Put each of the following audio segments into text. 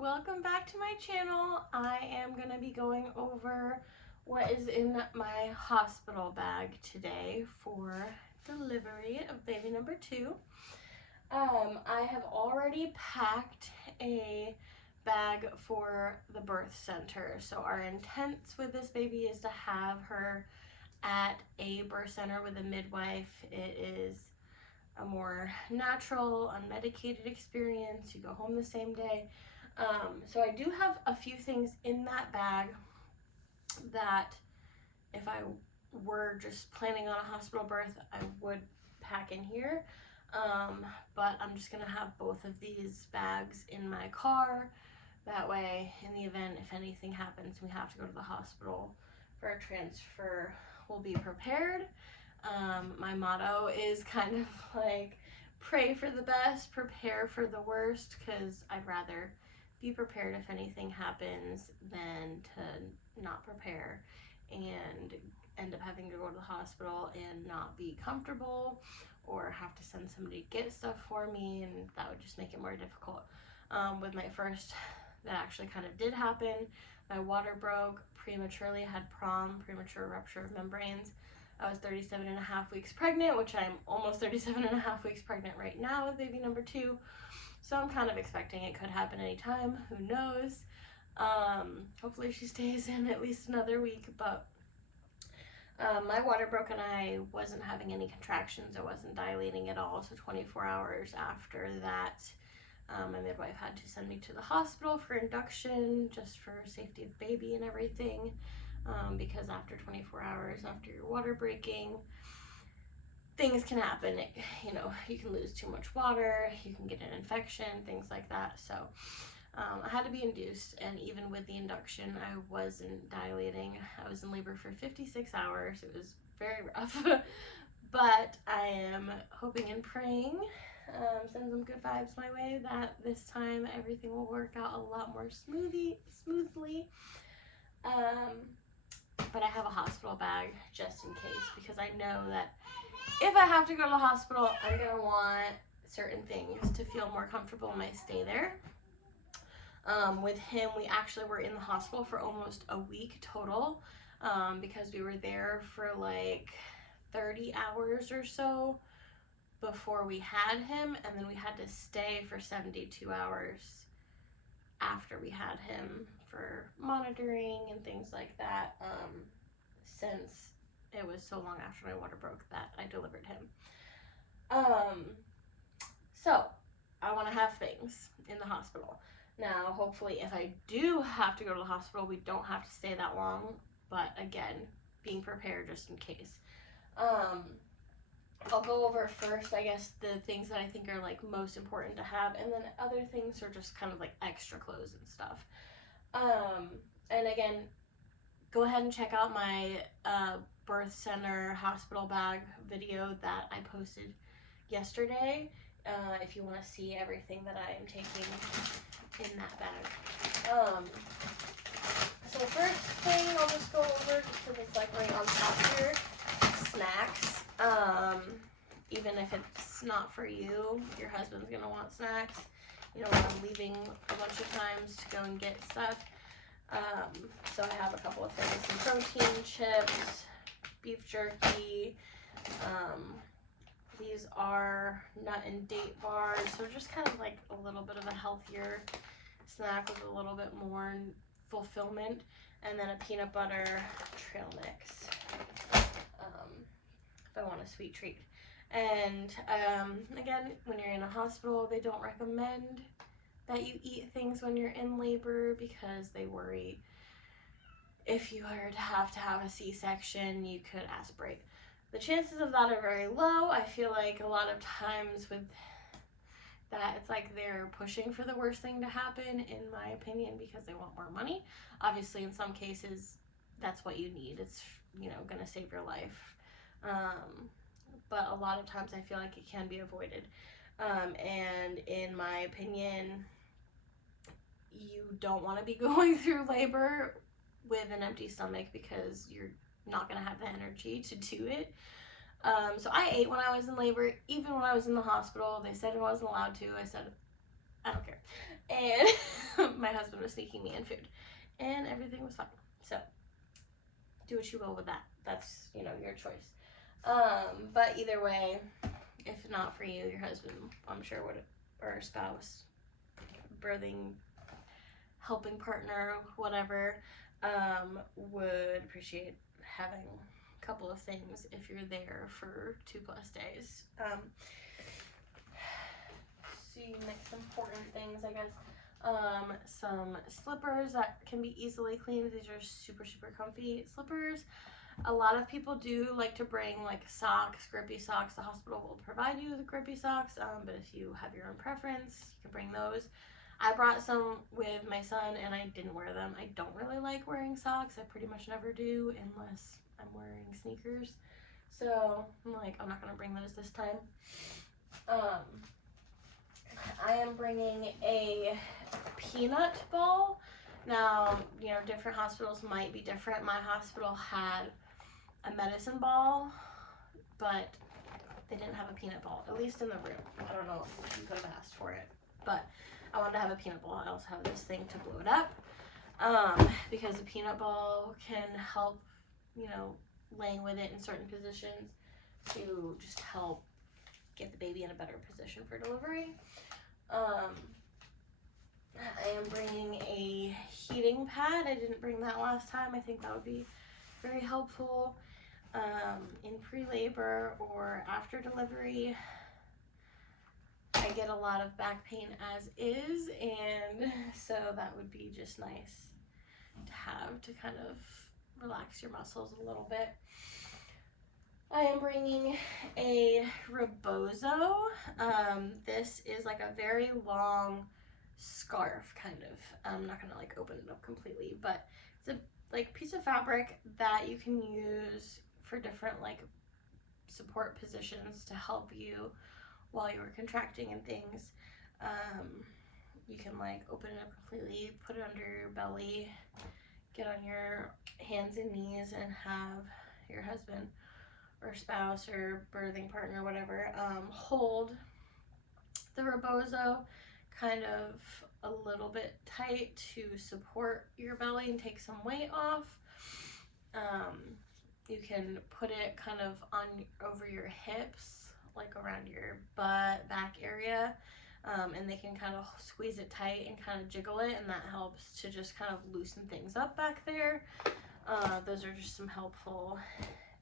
welcome back to my channel. I am going to be going over what is in my hospital bag today for delivery of baby number 2. I have already packed a bag for the birth center. So our intent with this baby is to have her at a birth center with a midwife. It is a more natural, unmedicated experience. You go home the same day. So I do have a few things in that bag that if I were just planning on a hospital birth, I would pack in here. But I'm just gonna have both of these bags in my car. That way, in the event if anything happens, we have to go to the hospital for a transfer, we'll be prepared. My motto is kind of like pray for the best, prepare for the worst, because I'd rather be prepared if anything happens than to not prepare and end up having to go to the hospital and not be comfortable or have to send somebody to get stuff for me, and that would just make it more difficult. With my first, that actually kind of did happen. My water broke prematurely, had premature rupture of membranes. I was 37 and a half weeks pregnant, which I'm almost 37 and a half weeks pregnant right now with baby number 2. So I'm kind of expecting it could happen anytime. Who knows? Hopefully she stays in at least another week, but my water broke and I wasn't having any contractions. I wasn't dilating at all. So 24 hours after that, my midwife had to send me to the hospital for induction, just for safety of baby and everything. Because after 24 hours after your water breaking, things can happen. You can lose too much water, you can get an infection, things like that. So I had to be induced, and even with the induction, I wasn't dilating. I was in labor for 56 hours. It was very rough, but I am hoping and praying, send some good vibes my way, that this time everything will work out a lot more smoothly. But I have a hospital bag just in case, because I know that if I have to go to the hospital, I'm going to want certain things to feel more comfortable in my stay there. With him, we actually were in the hospital for almost a week total, because we were there for like 30 hours or so before we had him, and then we had to stay for 72 hours after we had him for monitoring and things like that, since it was so long after my water broke that I delivered him. So I want to have things in the hospital. Now, hopefully, if I do have to go to the hospital, we don't have to stay that long, but again, being prepared just in case. I'll go over first, I guess, the things that I think are like most important to have, and then other things are just kind of like extra clothes and stuff. And again, go ahead and check out my birth center hospital bag video that I posted yesterday, if you want to see everything that I am taking in that bag. So the first thing I'll just go over, just because it's like right on top here, snacks. Even if it's not for you, your husband's gonna want snacks. When I'm leaving a bunch of times to go and get stuff. So I have a couple of things, some protein chips, beef jerky. These are nut and date bars, so just kind of like a little bit of a healthier snack with a little bit more fulfillment. And then a peanut butter trail mix, if I want a sweet treat. And again, when you're in a hospital, they don't recommend that you eat things when you're in labor, because they worry if you were to have a C-section, you could aspirate. The chances of that are very low. I feel like a lot of times with that, it's like they're pushing for the worst thing to happen, in my opinion, because they want more money. Obviously, in some cases, that's what you need. It's, gonna save your life. But a lot of times I feel like it can be avoided. And in my opinion, you don't want to be going through labor with an empty stomach, because you're not going to have the energy to do it. So I ate when I was in labor. Even when I was in the hospital, they said I wasn't allowed to. I said I don't care. And my husband was sneaking me in food, and everything was fine. So do what you will with that. That's, you know, your choice. But either way, if not for you, your husband, I'm sure would, or spouse, birthing, helping partner, whatever, would appreciate having a couple of things if you're there for 2+ days. So you make some important things, I guess. Some slippers that can be easily cleaned. These are super, super comfy slippers. A lot of people do like to bring like socks, grippy socks. The hospital will provide you with grippy socks, but if you have your own preference, you can bring those. I brought some with my son and I didn't wear them. I don't really like wearing socks. I pretty much never do unless I'm wearing sneakers. So I'm like, I'm not gonna bring those this time. I am bringing a peanut ball. Now, you know, different hospitals might be different. My hospital had a medicine ball, but they didn't have a peanut ball, at least in the room. I don't know if you could have asked for it, but I wanted to have a peanut ball. I also have this thing to blow it up, because a peanut ball can help, you know, laying with it in certain positions to just help get the baby in a better position for delivery. I am bringing a heating pad. I didn't bring that last time. I think that would be very helpful in pre-labor or after delivery. I get a lot of back pain as is, and so that would be just nice to have to kind of relax your muscles a little bit. I am bringing a rebozo. This is like a very long scarf, kind of. I'm not gonna like open it up completely, but it's a like piece of fabric that you can use for different like support positions to help you while you were contracting and things. You can like open it up completely, put it under your belly, get on your hands and knees and have your husband or spouse or birthing partner, whatever, hold the rebozo kind of a little bit tight to support your belly and take some weight off. You can put it kind of on over your hips, like around your butt, back area, and they can kind of squeeze it tight and kind of jiggle it, and that helps to just kind of loosen things up back there. Those are just some helpful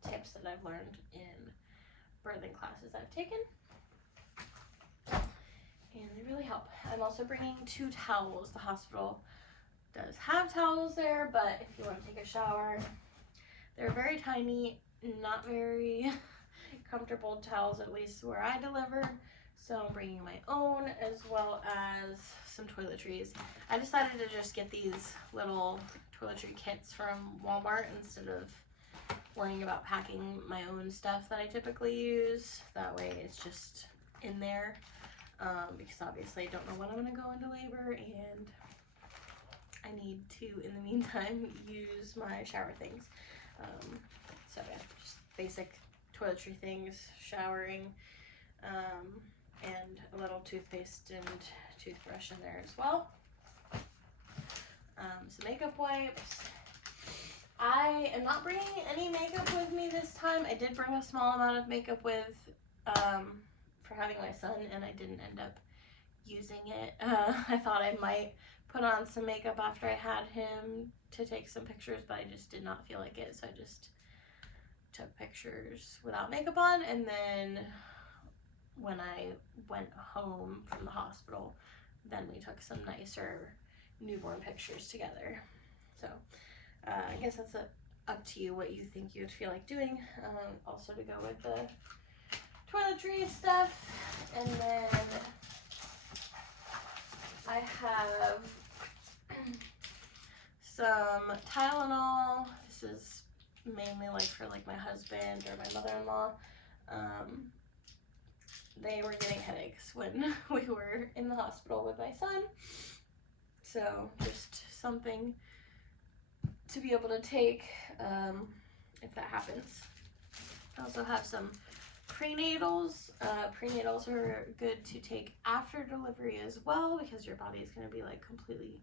tips that I've learned in birthing classes I've taken, and they really help. I'm also bringing 2 towels. The hospital does have towels there, but if you want to take a shower, they're very tiny, not very comfortable towels, at least where I deliver. So I'm bringing my own, as well as some toiletries. I decided to just get these little toiletry kits from Walmart instead of worrying about packing my own stuff that I typically use. That way it's just in there, because obviously I don't know when I'm going to go into labor, and I need to, in the meantime, use my shower things. So yeah, just basic toiletry things, showering, and a little toothpaste and toothbrush in there as well. Some makeup wipes. I am not bringing any makeup with me this time. I did bring a small amount of makeup with for having my son, and I didn't end up using it. I thought I might put on some makeup after I had him to take some pictures, but I just did not feel like it, so I just took pictures without makeup on. And then when I went home from the hospital, then we took some nicer newborn pictures together. So I guess that's up to you what you think you would feel like doing. Also to go with the toiletry stuff. And then I have some Tylenol. This is mainly like for like my husband or my mother-in-law. They were getting headaches when we were in the hospital with my son. So just something to be able to take if that happens. I also have some prenatals. Prenatals are good to take after delivery as well, because your body is going to be like completely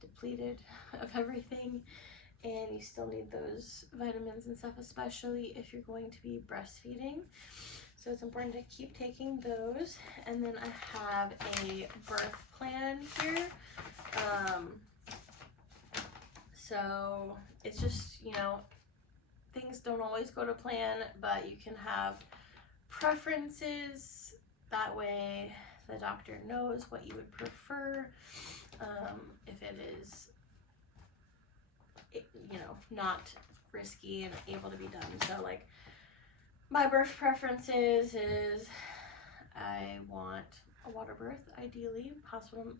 depleted of everything, and you still need those vitamins and stuff, especially if you're going to be breastfeeding. So it's important to keep taking those. And then I have a birth plan here. So it's just, you know, things don't always go to plan, but you can have preferences. That way the doctor knows what you would prefer. If it is, you know, not risky and able to be done. So like my birth preferences is I want a water birth, ideally. Hospital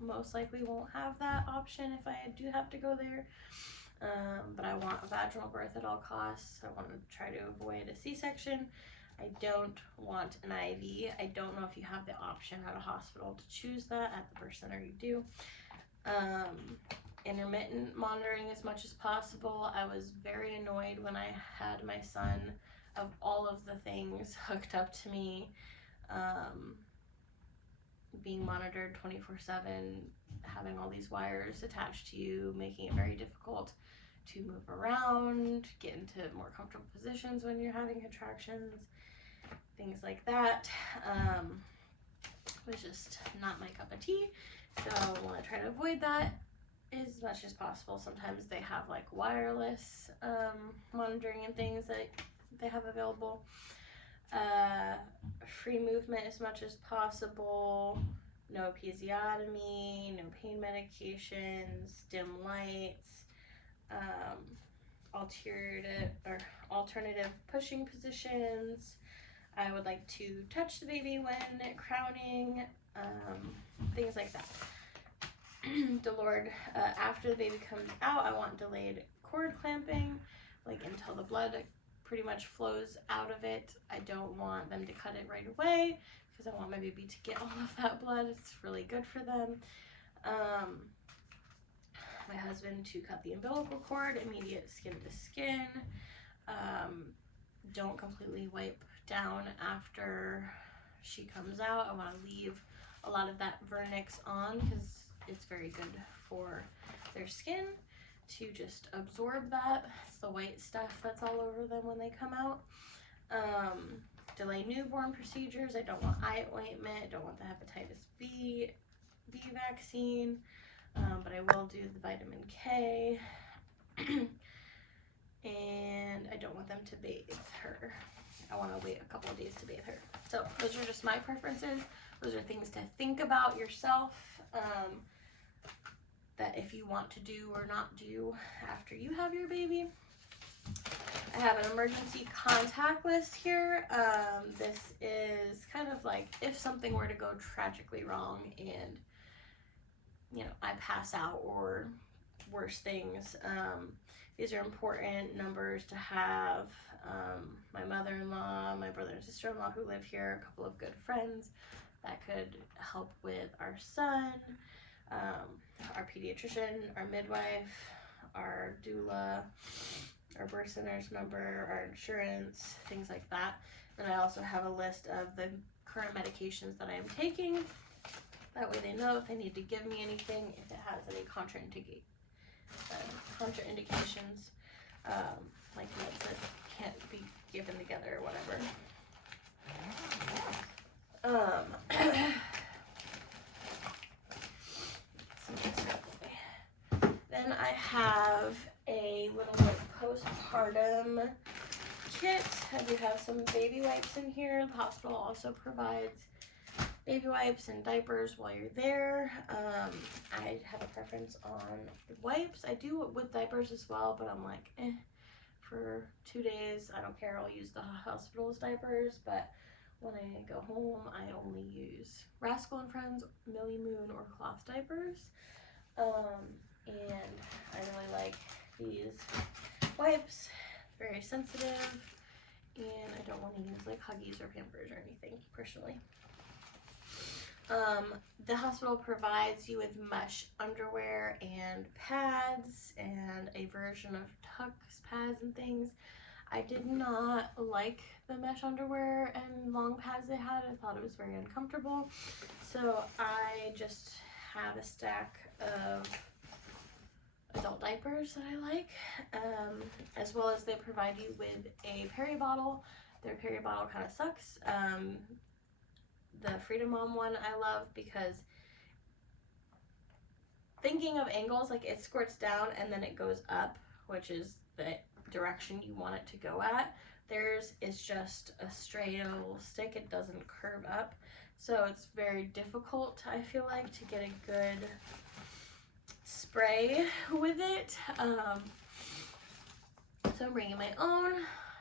most likely won't have that option if I do have to go there. But I want a vaginal birth at all costs. I want to try to avoid a C-section. I don't want an IV. I don't know if you have the option at a hospital to choose that. At the birth center you do. Intermittent monitoring as much as possible. I was very annoyed when I had my son, of all of the things hooked up to me, being monitored 24/7, having all these wires attached to you, making it very difficult to move around, get into more comfortable positions when you're having contractions, things like that. Was just not my cup of tea, so I want to try to avoid that as much as possible. Sometimes they have like wireless monitoring and things that they have available. Free movement as much as possible. No episiotomy, no pain medications, dim lights, alternative pushing positions. I would like to touch the baby when crowning, things like that. After the baby comes out, I want delayed cord clamping, like until the blood pretty much flows out of it. I don't want them to cut it right away because I want my baby to get all of that blood. It's really good for them. My husband to cut the umbilical cord, immediate skin to skin. Don't completely wipe down after she comes out. I want to leave a lot of that vernix on because it's very good for their skin to just absorb that. It's the white stuff that's all over them when they come out. Delay newborn procedures. I don't want eye ointment. I don't want the hepatitis B vaccine, but I will do the vitamin K. And I don't want them to bathe her. I want to wait a couple of days to bathe her. So those are just my preferences. Those are things to think about yourself, that if you want to do or not do after you have your baby. I have an emergency contact list here. This is kind of like if something were to go tragically wrong and, you know, I pass out or worse things. These are important numbers to have. My mother-in-law, my brother and sister-in-law who live here, a couple of good friends that could help with our son, our pediatrician, our midwife, our doula, our birth center's number, our insurance, things like that. And I also have a list of the current medications that I am taking. That way they know if they need to give me anything, if it has any contraindications, like meds that can't be given together or whatever. Then I have a little like postpartum kit. I do have some baby wipes in here. The hospital also provides baby wipes and diapers while you're there. I have a preference on the wipes. I do with diapers as well, but I'm like, for 2 days, I don't care. I'll use the hospital's diapers, but when I go home, I only use Rascal and Friends, Millie Moon, or cloth diapers. And I really like these wipes. Very sensitive, and I don't want to use like Huggies or Pampers or anything personally. The hospital provides you with mesh underwear and pads and a version of Tux pads and things. I did not like the mesh underwear and long pads they had. I thought it was very uncomfortable. So I just have a stack of adult diapers that I like, as well as they provide you with a peri bottle. Their peri bottle kind of sucks. The Freedom Mom one I love because thinking of angles, like it squirts down and then it goes up, which is the direction you want it to go at. Theirs is just a straight little stick. It doesn't curve up. So it's very difficult, I feel like, to get a good spray with it. So I'm bringing my own.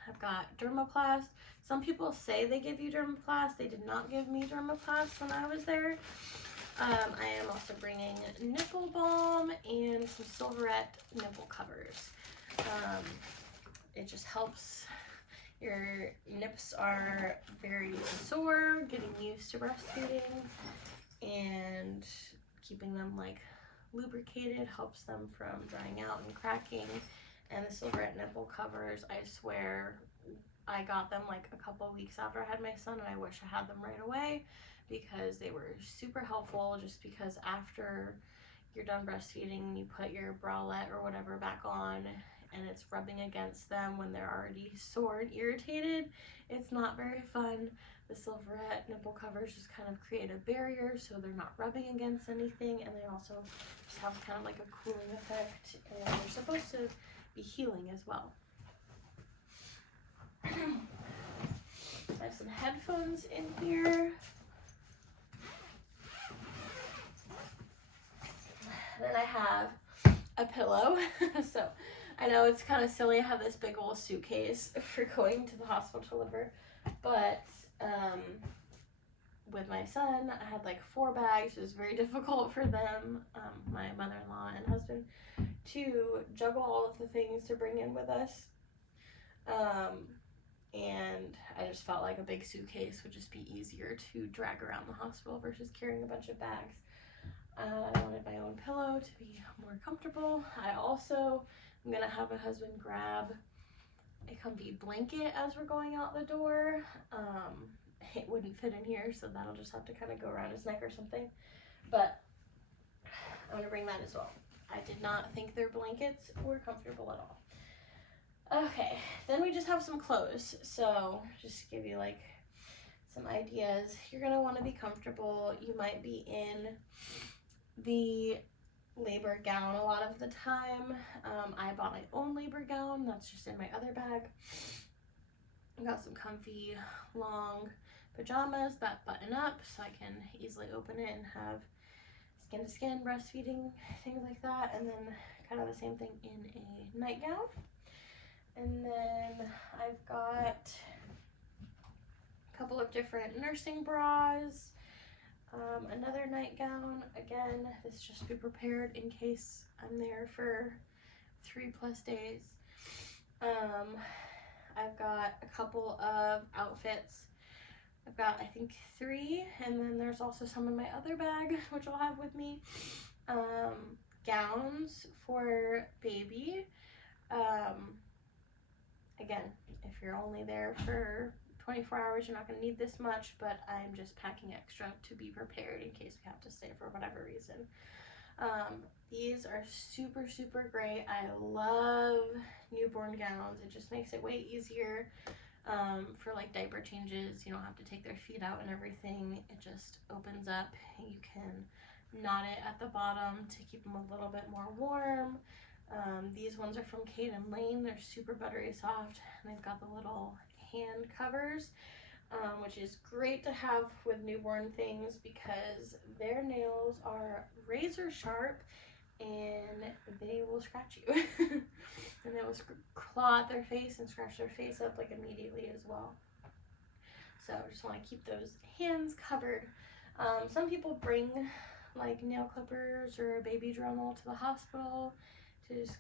I've got Dermaplast. Some people say they give you Dermaplast. They did not give me Dermaplast when I was there. I am also bringing nipple balm and some Silverette nipple covers. It just helps. Your nips are very sore, getting used to breastfeeding, and keeping them like lubricated helps them from drying out and cracking. And the Silverette nipple covers, I swear, I got them like a couple weeks after I had my son, and I wish I had them right away because they were super helpful. Just because after you're done breastfeeding, you put your bralette or whatever back on, and it's rubbing against them when they're already sore and irritated. It's not very fun. The Silverette nipple covers just kind of create a barrier so they're not rubbing against anything, and they also just have kind of like a cooling effect, and they're supposed to be healing as well. I have some headphones in here. Then I have a pillow. So I know it's kind of silly. I have this big old suitcase for going to the hospital to deliver, but with my son, I had like 4 bags. It was very difficult for them, my mother-in-law and husband, to juggle all of the things to bring in with us. And I just felt like a big suitcase would just be easier to drag around the hospital versus carrying a bunch of bags. I wanted my own pillow to be more comfortable. I also am gonna have my husband grab a comfy blanket as we're going out the door. It wouldn't fit in here, so that'll just have to kind of go around his neck or something. But I'm gonna bring that as well. I did not think their blankets were comfortable at all. Okay, then we just have some clothes. So just to give you like some ideas, you're gonna want to be comfortable. You might be in the labor gown a lot of the time. I bought my own labor gown. That's just in my other bag. I got some comfy long pajamas that button up so I can easily open it and have skin to skin breastfeeding, things like that. And then kind of the same thing in a nightgown. And then I've got a couple of different nursing bras, another nightgown. Again, this just to be prepared in case I'm there for 3+ days. I've got a couple of outfits. I've got, I think, 3, and then there's also some in my other bag, which I'll have with me. Gowns for baby. Again, if you're only there for 24 hours, you're not going to need this much, but I'm just packing extra to be prepared in case we have to stay for whatever reason. These are super, super great. I love newborn gowns. It just makes it way easier for like diaper changes. You don't have to take their feet out and everything. It just opens up. You can knot it at the bottom to keep them a little bit more warm. These ones are from Kate and Lane. They're super buttery soft, and they've got the little hand covers, which is great to have with newborn things because their nails are razor sharp and they will scratch you. And they will claw at their face and scratch their face up like immediately as well. So I just want to keep those hands covered. Some people bring like nail clippers or a baby Dremel to the hospital to just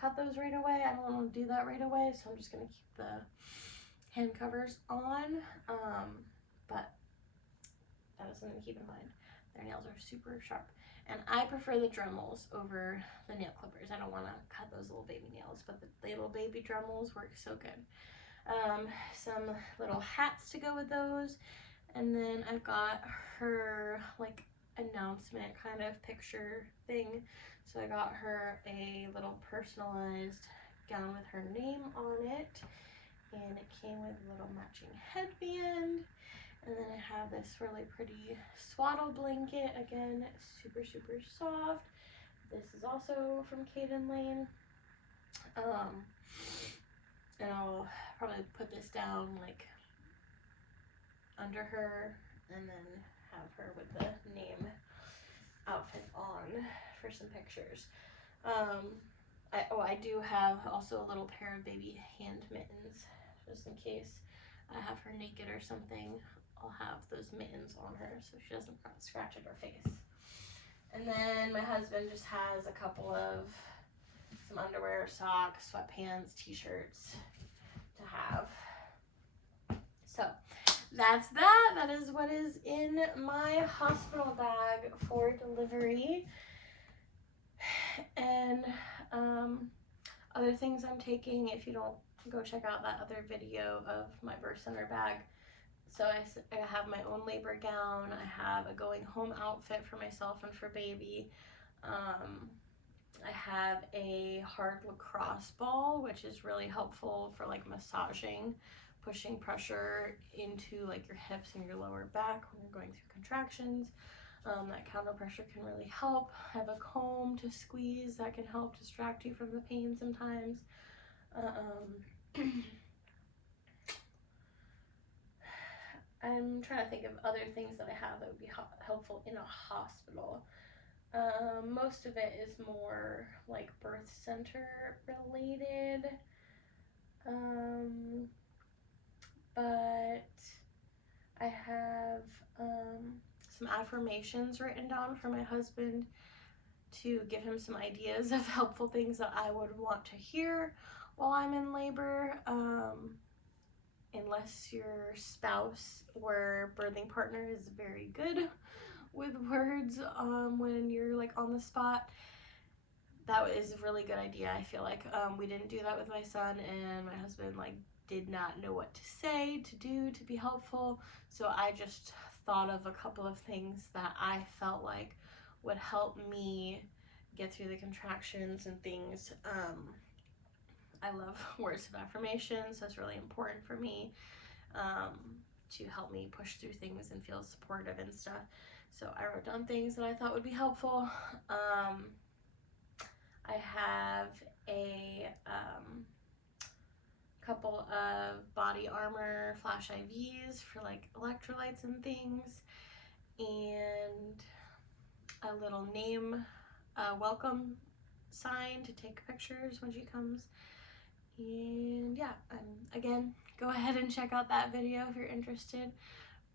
cut those right away. I don't want to do that right away, so I'm just going to keep the hand covers on, but that is something to keep in mind. Their nails are super sharp. And I prefer the Dremels over the nail clippers. I don't want to cut those little baby nails, but the little baby Dremels work so good. Some little hats to go with those. And then I've got her like announcement kind of picture thing. So I got her a little personalized gown with her name on it. And it came with a little matching headband. And then I have this really pretty swaddle blanket. Again, super, super soft. This is also from Caden Lane. And I'll probably put this down like under her and then have her with the name outfit on for some pictures. I do have also a little pair of baby hand mittens just in case I have her naked or something. I'll have those mittens on her so she doesn't scratch at her face. And then my husband just has a couple of some underwear, socks, sweatpants, t-shirts to have. So that's that. That is what is in my hospital bag for delivery. And other things I'm taking, if you don't go check out that other video of my birth center bag. So I have my own labor gown. I have a going home outfit for myself and for baby. I have a hard lacrosse ball, which is really helpful for like massaging, pushing pressure into like your hips and your lower back when you're going through contractions. That counter pressure can really help. I have a comb to squeeze that can help distract you from the pain sometimes. I'm trying to think of other things that I have that would be helpful in a hospital. Most of it is more like birth center related. But I have some affirmations written down for my husband to give him some ideas of helpful things that I would want to hear while I'm in labor. Unless your spouse or birthing partner is very good with words when you're like on the spot. That is a really good idea. I feel like we didn't do that with my son, and my husband like did not know what to say, to do, to be helpful. So I just thought of a couple of things that I felt like would help me get through the contractions and things. I love words of affirmation, so it's really important for me to help me push through things and feel supportive and stuff. So I wrote down things that I thought would be helpful. I have a couple of body armor flash IVs for like electrolytes and things, and a little name welcome sign to take pictures when she comes. And yeah, again, go ahead and check out that video if you're interested.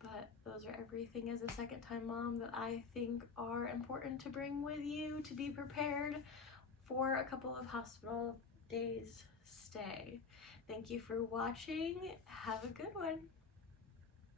But those are everything as a second-time mom that I think are important to bring with you to be prepared for a couple of hospital days stay. Thank you for watching. Have a good one.